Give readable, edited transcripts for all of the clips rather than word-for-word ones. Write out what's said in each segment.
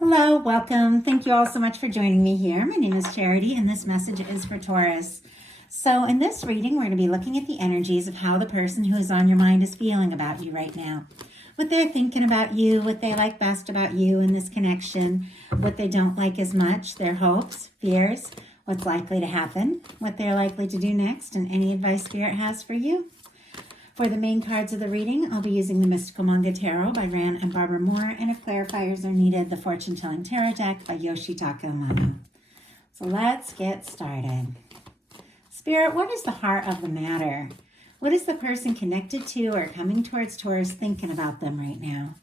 Hello, welcome. Thank you all so much for joining me here. My name is Charity, and this message is for Taurus. So in this reading, we're going to be looking at the energies of how the person who is on your mind is feeling about you right now. What they're thinking about you, what they like best about you in this connection, what they don't like as much, their hopes, fears, what's likely to happen, what they're likely to do next, and any advice Spirit has for you. For the main cards of the reading, I'll be using the Mystical Manga Tarot by Ran and Barbara Moore, and if clarifiers are needed, the Fortune Telling Tarot deck by Yoshitaka Amano. So let's get started. Spirit, what is the heart of the matter? What is the person connected to or coming towards Taurus thinking about them right now?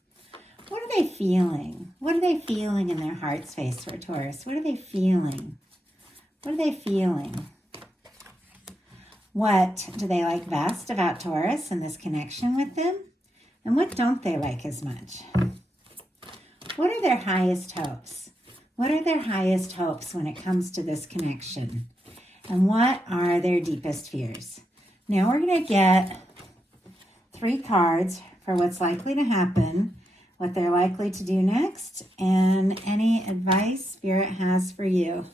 What are they feeling? What are they feeling in their heart space for Taurus? What are they feeling? What are they feeling? What do they like best about Taurus and this connection with them? And what don't they like as much? What are their highest hopes? What are their highest hopes when it comes to this connection? And what are their deepest fears? Now we're going to get 3 cards for what's likely to happen, what they're likely to do next, and any advice Spirit has for you.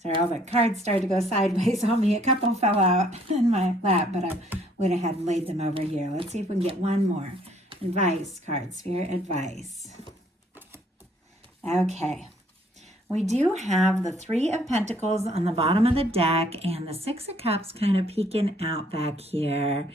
Sorry, all the cards started to go sideways on me. A couple fell out in my lap, but I went ahead and laid them over here. Let's see if we can get one more. Advice card, Spirit advice. Okay. We do have the 3 of Pentacles on the bottom of the deck and the 6 of Cups kind of peeking out back here.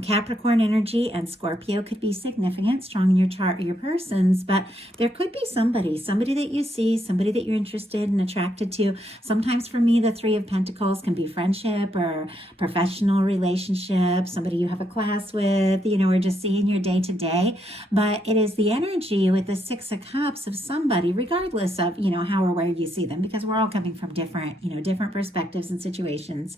Capricorn energy and Scorpio could be significant, strong in your chart or your persons, but there could be somebody that you see, somebody that you're interested and attracted to. Sometimes for me, the 3 of Pentacles can be friendship or professional relationship, somebody you have a class with, or just seeing your day to day. But it is the energy with the 6 of Cups of somebody, regardless of, how or where you see them, because we're all coming from different, different perspectives and situations.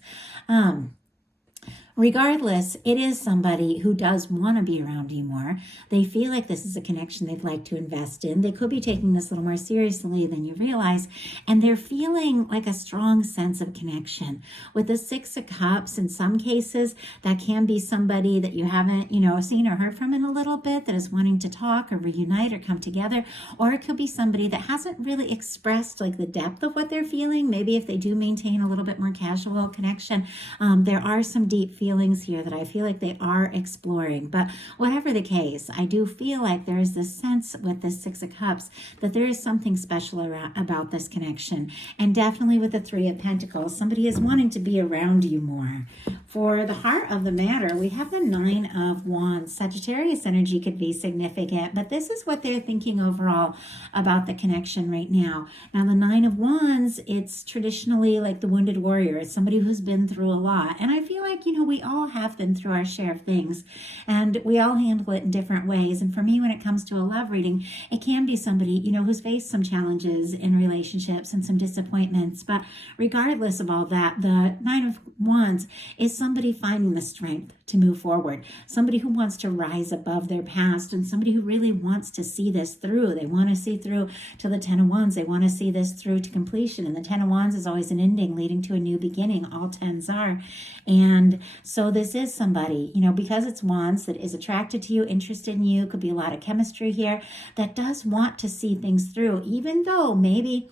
Regardless, it is somebody who does want to be around you more. They feel like this is a connection they'd like to invest in. They could be taking this a little more seriously than you realize. And they're feeling like a strong sense of connection. With the 6 of Cups, in some cases, that can be somebody that you haven't, seen or heard from in a little bit that is wanting to talk or reunite or come together. Or it could be somebody that hasn't really expressed like the depth of what they're feeling. Maybe if they do maintain a little bit more casual connection, there are some deep feelings here that I feel like they are exploring. But whatever the case, I do feel like there is this sense with this 6 of Cups that there is something special about this connection. And definitely with the 3 of Pentacles, somebody is wanting to be around you more. For the heart of the matter, we have the 9 of Wands. Sagittarius energy could be significant, but this is what they're thinking overall about the connection right now. Now, the 9 of Wands, it's traditionally like the wounded warrior. It's somebody who's been through a lot. And I feel like, we all have been through our share of things, and we all handle it in different ways. And for me, when it comes to a love reading, it can be somebody, who's faced some challenges in relationships and some disappointments. But regardless of all that, the 9 of Wands is somebody finding the strength to move forward, somebody who wants to rise above their past, and somebody who really wants to see this through. They want to see through to the 10 of Wands. They want to see this through to completion. And the 10 of Wands is always an ending leading to a new beginning. All 10s are. And so this is somebody, because it's Wands, that is attracted to you, interested in you. Could be a lot of chemistry here, that does want to see things through, even though maybe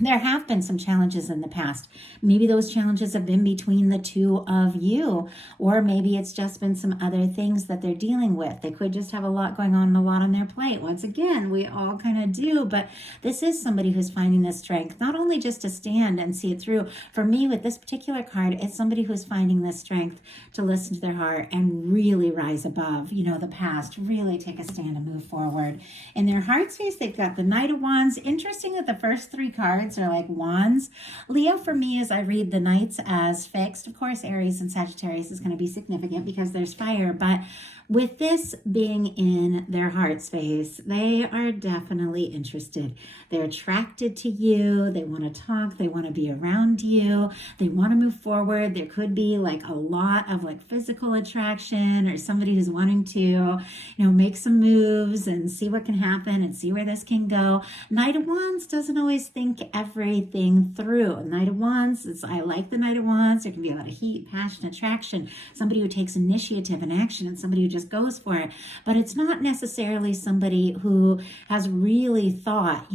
there have been some challenges in the past. Maybe those challenges have been between the 2 of you, or maybe it's just been some other things that they're dealing with. They could just have a lot going on and a lot on their plate. Once again, we all kind of do, but this is somebody who's finding the strength, not only just to stand and see it through. For me, with this particular card, it's somebody who's finding the strength to listen to their heart and really rise above, the past, really take a stand and move forward. In their heart space, they've got the Knight of Wands. Interesting that the first 3 cards are like wands. Leo, for me, as I read the Knights as fixed. Of course, Aries and Sagittarius is going to be significant because there's fire, but with this being in their heart space, they are definitely interested. They're attracted to you. They want to talk. They want to be around you. They want to move forward. There could be like a lot of like physical attraction, or somebody who's wanting to, make some moves and see what can happen and see where this can go. Knight of Wands doesn't always think everything through. Knight of Wands, I like the Knight of Wands. There can be a lot of heat, passion, attraction. Somebody who takes initiative and action, and somebody who just goes for it. But it's not necessarily somebody who has really thought,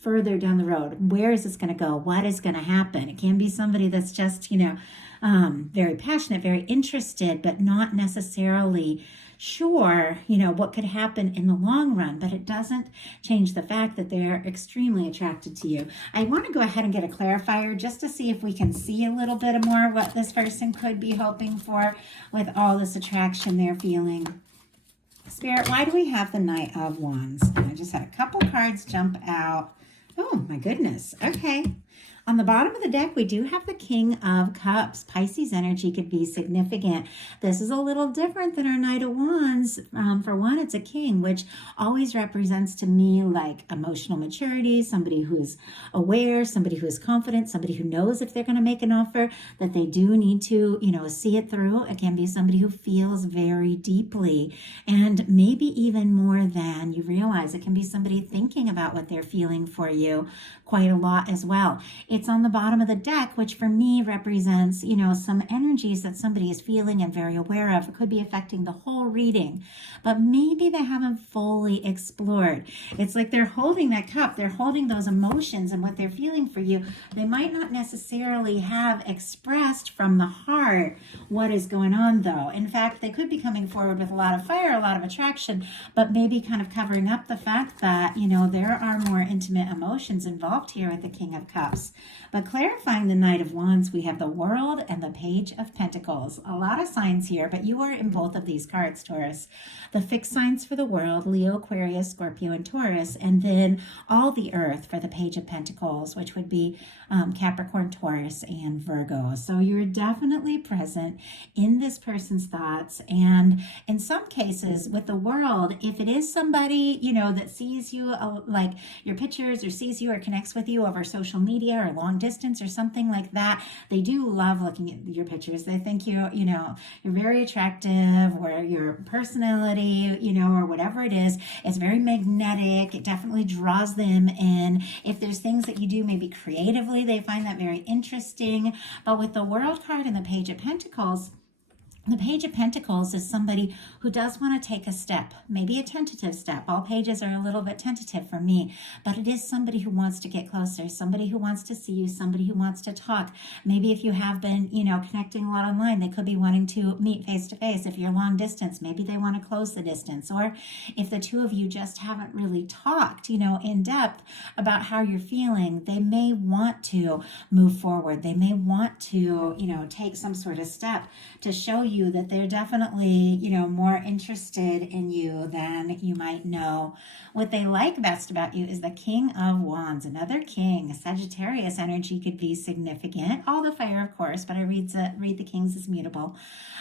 further down the road, where is this going to go? What is going to happen? It can be somebody that's just, very passionate, very interested, but not necessarily sure, what could happen in the long run, but it doesn't change the fact that they're extremely attracted to you. I want to go ahead and get a clarifier just to see if we can see a little bit more what this person could be hoping for with all this attraction they're feeling. Spirit, why do we have the Knight of Wands? And I just had a couple cards jump out. Oh my goodness. Okay. On the bottom of the deck, we do have the King of Cups. Pisces energy could be significant. This is a little different than our Knight of Wands. For one, it's a king, which always represents to me like emotional maturity, somebody who is aware, somebody who is confident, somebody who knows if they're going to make an offer, that they do need to, see it through. It can be somebody who feels very deeply and maybe even more than you realize. It can be somebody thinking about what they're feeling for you quite a lot as well. It's on the bottom of the deck, which for me represents, some energies that somebody is feeling and very aware of. It could be affecting the whole reading, but maybe they haven't fully explored. It's like they're holding that cup, they're holding those emotions and what they're feeling for you. They might not necessarily have expressed from the heart what is going on, though. In fact, they could be coming forward with a lot of fire, a lot of attraction, but maybe kind of covering up the fact that, there are more intimate emotions involved here with the King of Cups. But clarifying the Knight of Wands, we have the World and the Page of Pentacles. A lot of signs here, but you are in both of these cards, Taurus. The fixed signs for the World, Leo, Aquarius, Scorpio, and Taurus, and then all the Earth for the Page of Pentacles, which would be Capricorn, Taurus, and Virgo. So you're definitely present in this person's thoughts. And in some cases with the World, if it is somebody, that sees you like your pictures or sees you or connects with you over social media or long distance or something like that, they do love looking at your pictures. They think you're very attractive, or your personality, or whatever it is very magnetic. It definitely draws them in. If there's things that you do maybe creatively, they find that very interesting. But with the World card and the Page of Pentacles, the Page of Pentacles is somebody who does want to take a step, maybe a tentative step. All pages are a little bit tentative for me, but it is somebody who wants to get closer, somebody who wants to see you, somebody who wants to talk. Maybe if you have been, connecting a lot online, they could be wanting to meet face to face. If you're long distance, maybe they want to close the distance. Or if the two of you just haven't really talked, in depth about how you're feeling, they may want to move forward. They may want to, take some sort of step to show you that they're definitely, more interested in you than you might know. What they like best about you is the King of Wands, another king. Sagittarius energy could be significant. All the fire, of course, but I read the kings as mutable.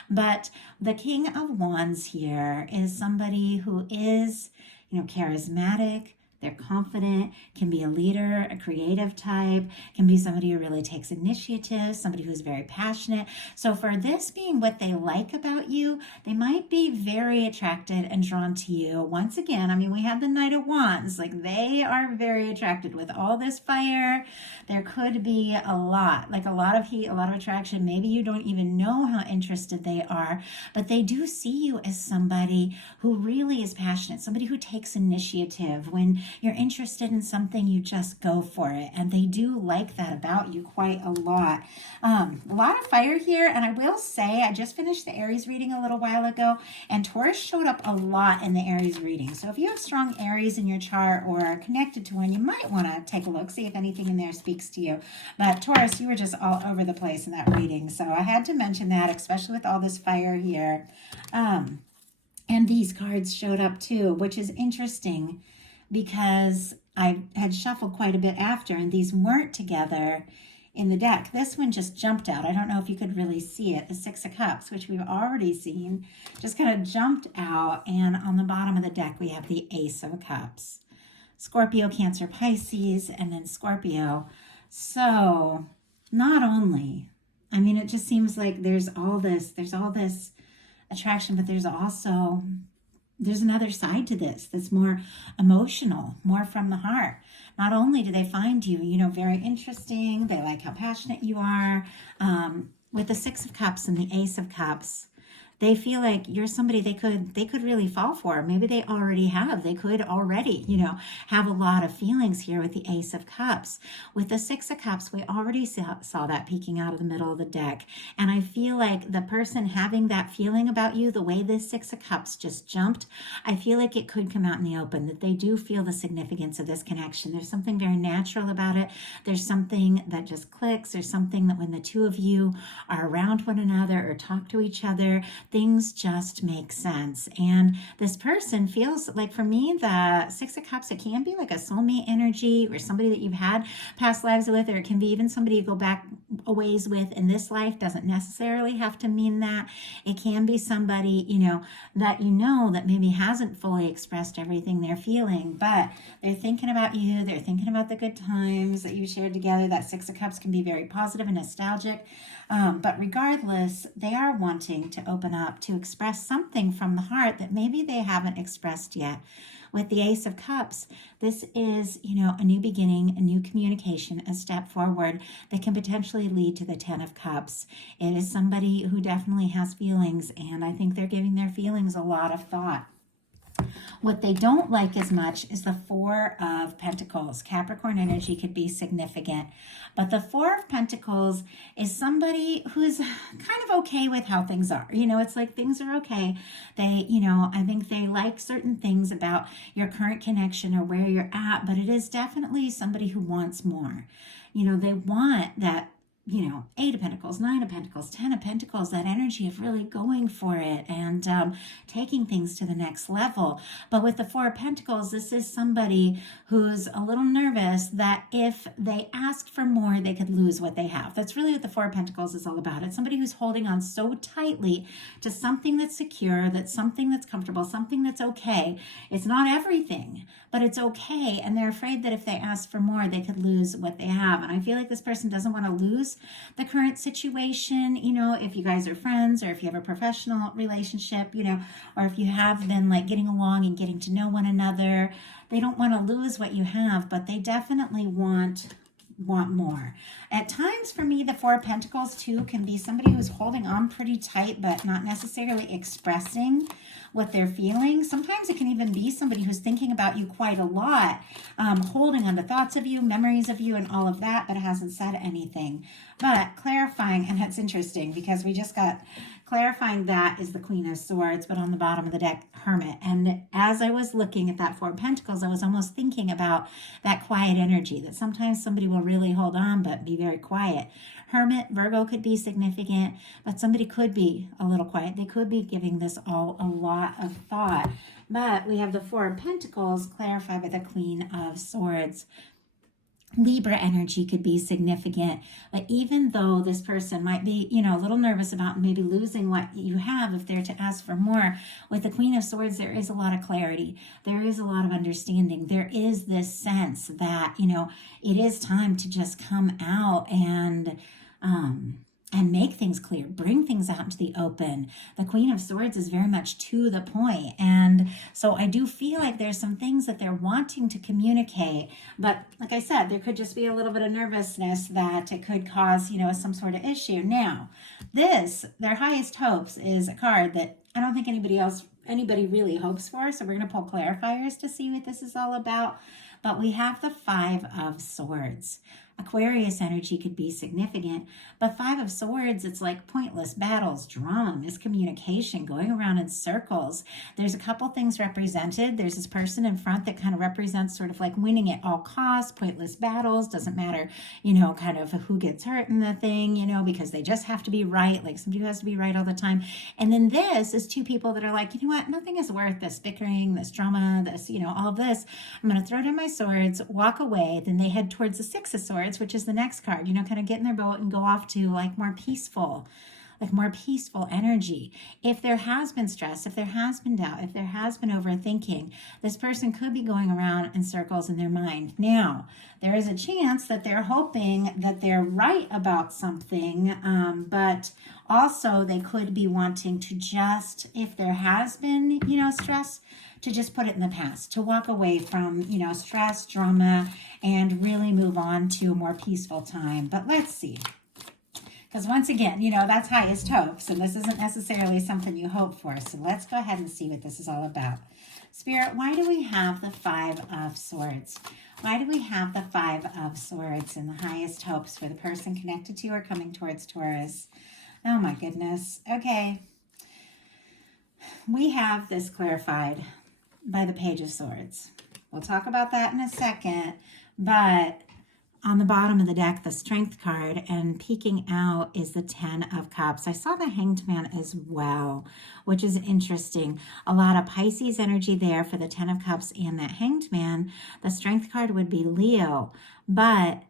But the King of Wands here is somebody who is, charismatic. They're confident, can be a leader, a creative type, can be somebody who really takes initiative, somebody who's very passionate. So for this being what they like about you, they might be very attracted and drawn to you. Once again, we have the Knight of Wands. Like, they are very attracted with all this fire. There could be a lot of heat, a lot of attraction. Maybe you don't even know how interested they are, but they do see you as somebody who really is passionate, somebody who takes initiative. When you're interested in something, you just go for it. And they do like that about you quite a lot. A lot of fire here. And I will say, I just finished the Aries reading a little while ago, and Taurus showed up a lot in the Aries reading. So if you have strong Aries in your chart or are connected to one, you might want to take a look, see if anything in there speaks to you. But Taurus, you were just all over the place in that reading. So I had to mention that, especially with all this fire here. And these cards showed up too, which is interesting, because I had shuffled quite a bit after, and these weren't together in the deck. This one just jumped out. I don't know if you could really see it. The Six of Cups, which we've already seen, just kind of jumped out. And on the bottom of the deck, we have the Ace of Cups. Scorpio, Cancer, Pisces, and then Scorpio. So not only, it just seems like there's all this attraction, but there's another side to this that's more emotional, more from the heart. Not only do they find you, very interesting, they like how passionate you are. With the Six of Cups and the Ace of Cups, They feel like you're somebody they could really fall for. Maybe they already have. They could already, have a lot of feelings here with the Ace of Cups. With the Six of Cups, we already saw that peeking out of the middle of the deck. And I feel like the person having that feeling about you, the way this Six of Cups just jumped, I feel like it could come out in the open, that they do feel the significance of this connection. There's something very natural about it. There's something that just clicks. There's something that when the two of you are around one another or talk to each other, things just make sense. And this person feels like, for me, the Six of Cups, it can be like a soulmate energy or somebody that you've had past lives with, or it can be even somebody you go back a ways with in this life. Doesn't necessarily have to mean that. It can be somebody, that maybe hasn't fully expressed everything they're feeling, but they're thinking about you. They're thinking about the good times that you shared together. That Six of Cups can be very positive and nostalgic. But regardless, they are wanting to open up, to express something from the heart that maybe they haven't expressed yet. With the Ace of Cups, this is, a new beginning, a new communication, a step forward that can potentially lead to the Ten of Cups. It is somebody who definitely has feelings, and I think they're giving their feelings a lot of thought. What they don't like as much is the Four of Pentacles. Capricorn energy could be significant, but the Four of Pentacles is somebody who's kind of okay with how things are. It's like things are okay. They, I think they like certain things about your current connection or where you're at, but it is definitely somebody who wants more. They want that, Eight of Pentacles, Nine of Pentacles, Ten of Pentacles, that energy of really going for it and taking things to the next level. But with the Four of Pentacles, this is somebody who's a little nervous that if they ask for more, they could lose what they have. That's really what the Four of Pentacles is all about. It's somebody who's holding on so tightly to something that's secure, that's something that's comfortable, something that's okay. It's not everything, but it's okay. And they're afraid that if they ask for more, they could lose what they have. And I feel like this person doesn't want to lose the current situation, if you guys are friends or if you have a professional relationship, or if you have been like getting along and getting to know one another. They don't want to lose what you have, but they definitely want more. At times, for me, the Four of Pentacles too can be somebody who's holding on pretty tight but not necessarily expressing what they're feeling. Sometimes it can even be somebody who's thinking about you quite a lot, holding on to thoughts of you, memories of you, and all of that, but hasn't said anything. But clarifying, and that's interesting because we just got clarifying that is the Queen of Swords, but on the bottom of the deck, Hermit. And as I was looking at that Four of Pentacles, I was almost thinking about that quiet energy, that sometimes somebody will really hold on but be very quiet. Hermit, Virgo could be significant, but somebody could be a little quiet. They could be giving this all a lot of thought. But we have the Four of Pentacles clarified by the Queen of Swords. Libra energy could be significant, but even though this person might be, a little nervous about maybe losing what you have if they're to ask for more, with the Queen of Swords, there is a lot of clarity. There is a lot of understanding. There is this sense that, it is time to just come out and make things clear, bring things out into the open. The Queen of Swords is very much to the point. And so I do feel like there's some things that they're wanting to communicate. But like I said, there could just be a little bit of nervousness that it could cause, some sort of issue. Now, their highest hopes, is a card that I don't think anybody really hopes for. So we're going to pull clarifiers to see what this is all about. But we have the Five of Swords. Aquarius energy could be significant, but Five of Swords, it's like pointless battles, drama, miscommunication, going around in circles. There's a couple things represented. There's this person in front that kind of represents sort of like winning at all costs, pointless battles, doesn't matter, kind of who gets hurt in the thing, because they just have to be right, like somebody who has to be right all the time. And then this is two people that are like, nothing is worth this bickering, this drama, this, all of this. I'm going to throw down my swords, walk away. Then they head towards the Six of Swords, which is the next card, kind of get in their boat and go off to like more peaceful energy. If there has been stress, if there has been doubt, if there has been overthinking, this person could be going around in circles in their mind. Now, there is a chance that they're hoping that they're right about something, but also they could be wanting to just, if there has been, stress, to just put it in the past, to walk away from, stress, drama, and really move on to a more peaceful time. But let's see. Because once again, that's highest hopes, and this isn't necessarily something you hope for. So let's go ahead and see what this is all about. Spirit, why do we have the Five of Swords? Why do we have the Five of Swords in the highest hopes for the person connected to or coming towards Taurus? Oh my goodness. Okay. We have this clarified by the Page of Swords. We'll talk about that in a second, but on the bottom of the deck, the Strength card, and peeking out is the Ten of Cups. I saw the Hanged Man as well, which is interesting. A lot of Pisces energy there for the Ten of Cups and that Hanged Man. The Strength card would be Leo, but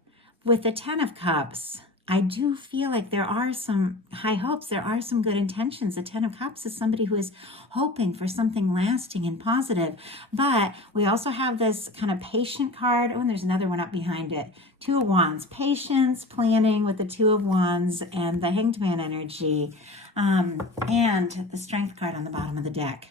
with the Ten of Cups, I do feel like there are some high hopes. There are some good intentions. The Ten of Cups is somebody who is hoping for something lasting and positive. But we also have this kind of patient card. Oh, and there's another one up behind it. Two of Wands. Patience, planning with the Two of Wands and the Hanged Man energy. And the Strength card on the bottom of the deck.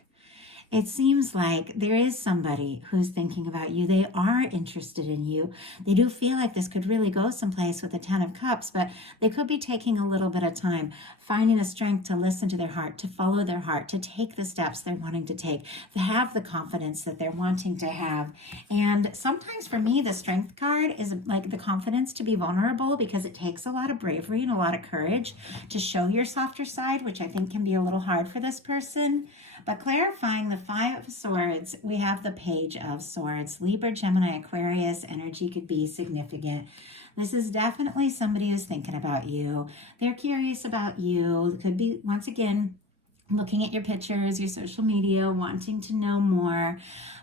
It seems like there is somebody who's thinking about you. They are interested in you. They do feel like this could really go someplace with the Ten of Cups, but they could be taking a little bit of time, finding the strength to listen to their heart, to follow their heart, to take the steps they're wanting to take, to have the confidence that they're wanting to have. And sometimes for me, the Strength card is like the confidence to be vulnerable, because it takes a lot of bravery and a lot of courage to show your softer side, which I think can be a little hard for this person. But clarifying the Five of Swords, we have the Page of Swords. Libra, Gemini, Aquarius energy could be significant. This is definitely somebody who's thinking about you. They're curious about you. Could be, once again, looking at your pictures, your social media, wanting to know more.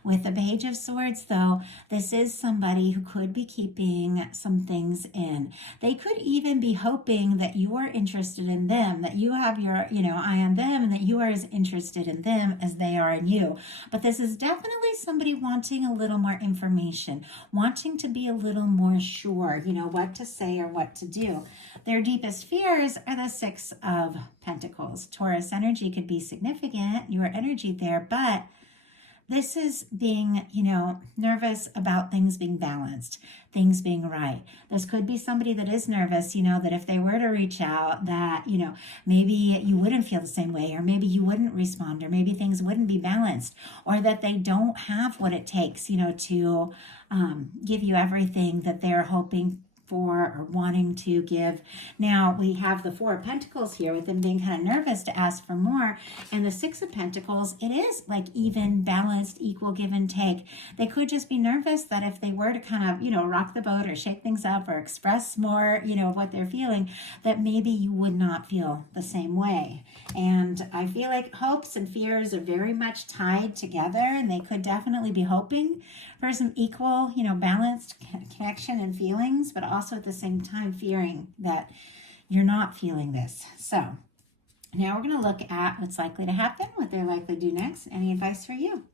With the Page of Swords, though, this is somebody who could be keeping some things in. They could even be hoping that you are interested in them, that you have your, eye on them, and that you are as interested in them as they are in you. But this is definitely somebody wanting a little more information, wanting to be a little more sure, what to say or what to do. Their deepest fears are the Six of Pentacles. Taurus energy could be significant, your energy there, but this is being, nervous about things being balanced, things being right. This could be somebody that is nervous, that if they were to reach out, that, maybe you wouldn't feel the same way, or maybe you wouldn't respond, or maybe things wouldn't be balanced, or that they don't have what it takes, to give you everything that they're hoping for or wanting to give. Now we have the Four of Pentacles here with them being kind of nervous to ask for more, and the Six of Pentacles, it is like even, balanced, equal give and take. They could just be nervous that if they were to kind of, rock the boat or shake things up or express more, what they're feeling, that maybe you would not feel the same way. And I feel like hopes and fears are very much tied together, and they could definitely be hoping for some equal, balanced connection and feelings, but also at the same time fearing that you're not feeling this. So now we're going to look at what's likely to happen, what they're likely to do next. Any advice for you?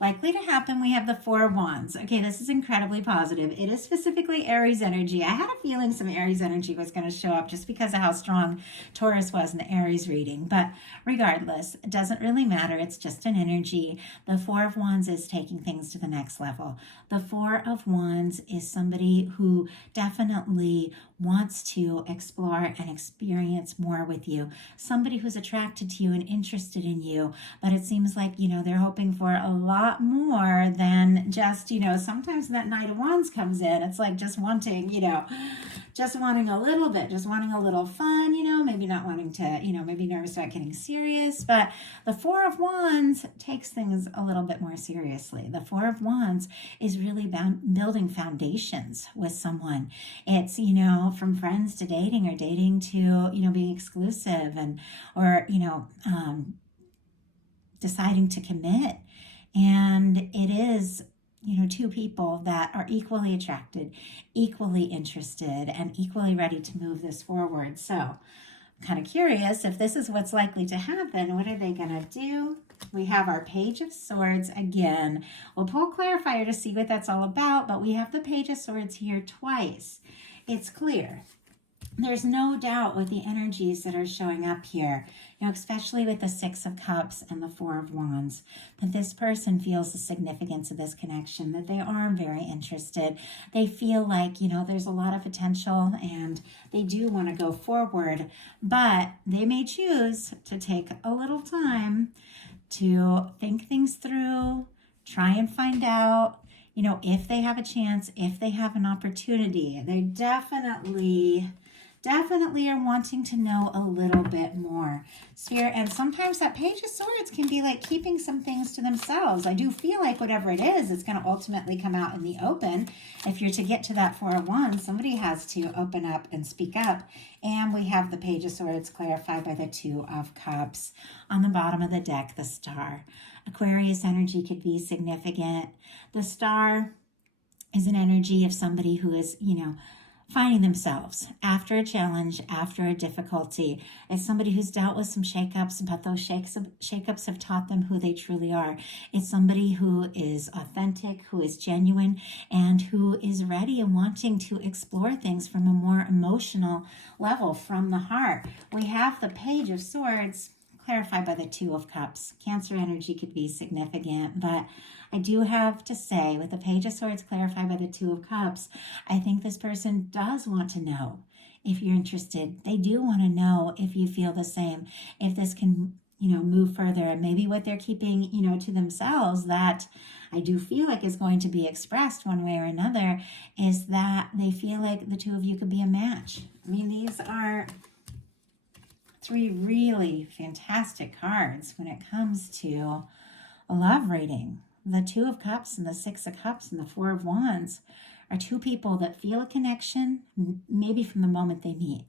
Likely to happen, we have the Four of Wands. Okay, this is incredibly positive. It is specifically Aries energy. I had a feeling some Aries energy was going to show up just because of how strong Taurus was in the Aries reading. But regardless, it doesn't really matter. It's just an energy. The Four of Wands is taking things to the next level. The Four of Wands is somebody who definitely wants to explore and experience more with you. Somebody who's attracted to you and interested in you. But it seems like, they're hoping for a lot more than just, sometimes that Knight of Wands comes in. It's like just wanting, just wanting a little bit, just wanting a little fun, maybe not wanting to, maybe nervous about getting serious. But the Four of Wands takes things a little bit more seriously. The Four of Wands is really building foundations with someone. It's, from friends to dating, or dating to, being exclusive, and, or, deciding to commit. And it is, two people that are equally attracted, equally interested, and equally ready to move this forward. So I'm kind of curious if this is what's likely to happen. What are they going to do? We have our Page of Swords again. We'll pull clarifier to see what that's all about, but we have the Page of Swords here twice. It's clear there's no doubt with the energies that are showing up here, especially with the Six of Cups and the Four of Wands, that this person feels the significance of this connection, that they are very interested. They feel like, there's a lot of potential and they do want to go forward, but they may choose to take a little time to think things through, try and find out, if they have a chance, if they have an opportunity. They definitely are wanting to know a little bit more. Spirit, and sometimes that Page of Swords can be like keeping some things to themselves. I do feel like whatever it is, it's going to ultimately come out in the open. If you're to get to that Four of Wands, somebody has to open up and speak up. And we have the Page of Swords clarified by the Two of Cups. On the bottom of the deck, the Star. Aquarius energy could be significant. The Star is an energy of somebody who is, finding themselves after a challenge, after a difficulty. It's somebody who's dealt with some shakeups, but those shakeups have taught them who they truly are. It's somebody who is authentic, who is genuine, and who is ready and wanting to explore things from a more emotional level, from the heart. We have the Page of Swords clarified by the Two of Cups. Cancer energy could be significant, but I do have to say, with the Page of Swords clarified by the Two of Cups, I think this person does want to know if you're interested. They do want to know if you feel the same, if this can, move further. And maybe what they're keeping, to themselves, that I do feel like is going to be expressed one way or another, is that they feel like the two of you could be a match. I mean, these are three really fantastic cards when it comes to a love reading. The Two of Cups and the Six of Cups and the Four of Wands are two people that feel a connection, maybe from the moment they meet.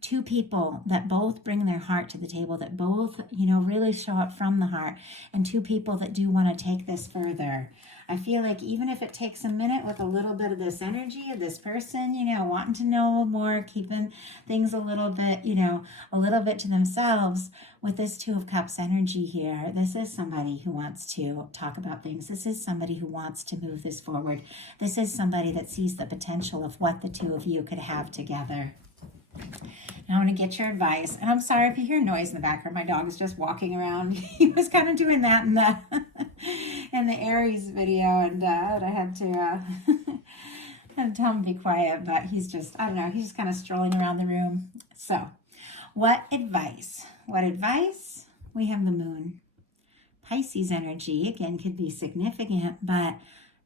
Two people that both bring their heart to the table, that both, really show up from the heart, and two people that do want to take this further. I feel like even if it takes a minute with a little bit of this energy of this person, wanting to know more, keeping things a little bit to themselves, with this Two of Cups energy here, this is somebody who wants to talk about things. This is somebody who wants to move this forward. This is somebody that sees the potential of what the two of you could have together. Now I'm going to get your advice. And I'm sorry if you hear noise in the background. My dog is just walking around. He was kind of doing that in the in the Aries video, and I had to tell him to be quiet, but he's just, I don't know, he's just kind of strolling around the room. So, what advice? What advice? We have the Moon. Pisces energy, again, could be significant, but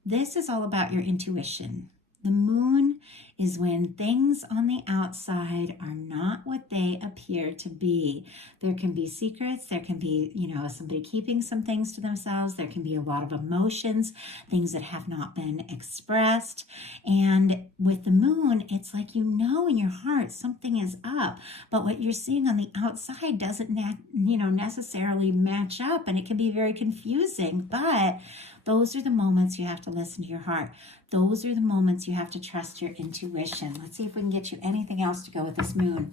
this is all about your intuition. The Moon is when things on the outside are not what they appear to be. There can be secrets. There can be, somebody keeping some things to themselves. There can be a lot of emotions, things that have not been expressed. And with the Moon, it's like, in your heart, something is up. But what you're seeing on the outside doesn't, necessarily match up. And it can be very confusing. But those are the moments you have to listen to your heart. Those are the moments you have to trust your intuition. Let's see if we can get you anything else to go with this Moon.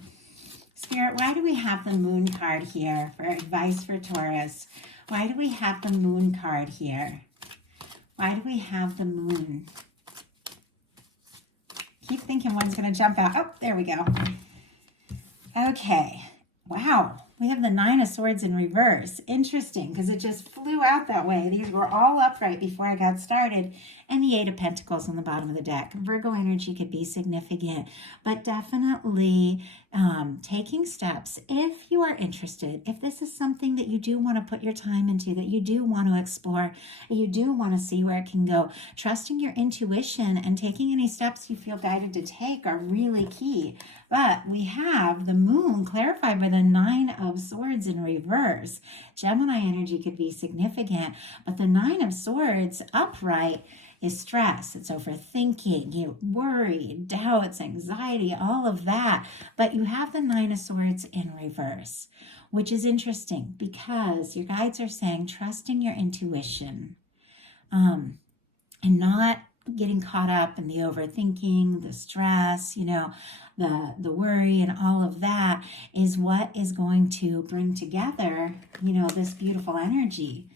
Spirit, why do we have the Moon card here for advice for Taurus? Why do we have the Moon card here? Why do we have the Moon? Keep thinking one's going to jump out. Oh, there we go. Okay. Wow. We have the Nine of Swords in reverse. Interesting, because it just flew out that way. These were all upright before I got started. And the Eight of Pentacles on the bottom of the deck. Virgo energy could be significant, but definitely taking steps if you are interested. If this is something that you do want to put your time into, that you do want to explore, you do want to see where it can go, trusting your intuition and taking any steps you feel guided to take are really key. But we have the Moon clarified by the Nine of Swords in reverse. Gemini energy could be significant, but the Nine of Swords upright is stress. It's overthinking, worry, doubts, anxiety, all of that. But you have the Nine of Swords in reverse, which is interesting because your guides are saying trusting your intuition and not getting caught up in the overthinking, the stress, the worry and all of that is what is going to bring together, this beautiful energy.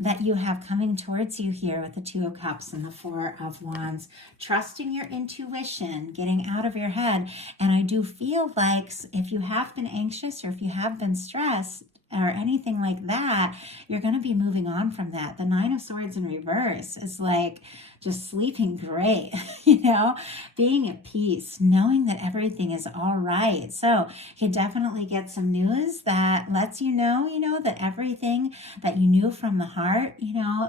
that you have coming towards you here with the Two of Cups and the Four of Wands. Trusting your intuition, getting out of your head. And I do feel like if you have been anxious or if you have been stressed or anything like that, you're going to be moving on from that. The Nine of Swords in reverse is like just sleeping great, being at peace, knowing that everything is all right. So you definitely get some news that lets you know, that everything that you knew from the heart,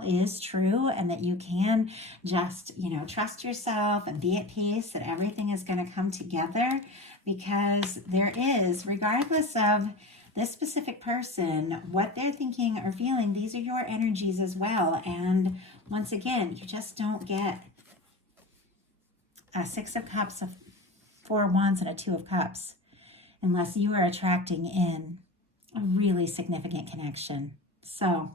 is true, and that you can just, trust yourself and be at peace, that everything is going to come together, because there is, regardless of this specific person, what they're thinking or feeling, these are your energies as well. And once again, you just don't get a Six of Cups, a Four of Wands, and a Two of Cups unless you are attracting in a really significant connection. So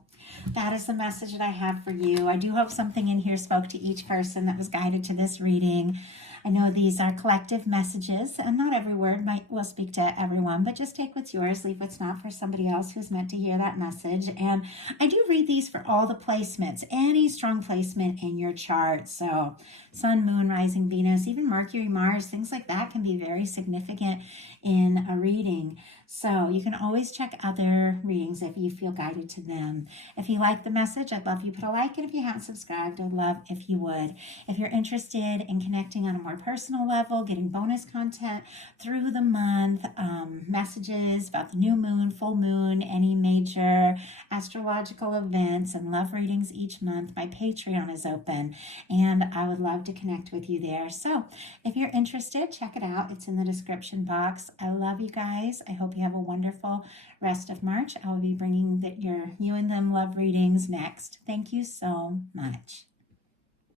that is the message that I have for you. I do hope something in here spoke to each person that was guided to this reading. I know these are collective messages, and not every word will speak to everyone, but just take what's yours, leave what's not for somebody else who's meant to hear that message. And I do read these for all the placements, any strong placement in your chart. So Sun, Moon, Rising, Venus, even Mercury, Mars, things like that can be very significant in a reading. So you can always check other readings if you feel guided to them. If you like the message, I'd love if you put a like, and if you haven't subscribed, I'd love if you would. If you're interested in connecting on a more personal level, getting bonus content through the month, messages about the new moon, full moon, any major astrological events, and love readings each month, my Patreon is open, and I would love to connect with you there. So if you're interested, check it out. It's in the description box. I love you guys. I hope you have a wonderful rest of March. I will be bringing you and them love readings next. Thank you so much.